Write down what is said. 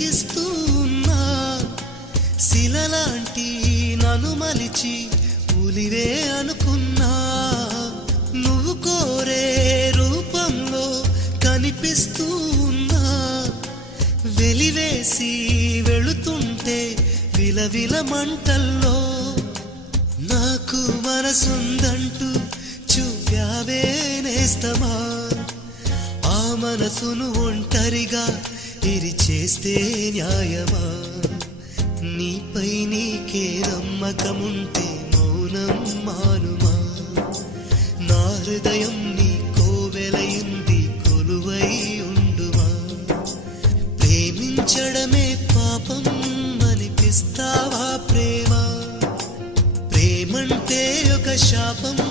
వెలిగిస్తూ శిలలాంటి నను మలిచి పులివే అనుకున్నా. నువ్వు కోరే రూపంలో కనిపిస్తూ ఉన్నా వెలివేసి వెళుతుంటే విలవిల మంటల్లో నాకు మనసుందంటూ చూపావే నేస్తమా. ఆ మనసును ఒంటరిగా ఇస్తే న్యాయమా? నీపై నీకే నమ్మకముంటే మౌనం మానుమా? నా హృదయం నీ కోవెలయింది కొలువై ఉండుమా? ప్రేమించడమే పాపం అనిపిస్తావా ప్రేమ? ప్రేమంటే ఒక శాపం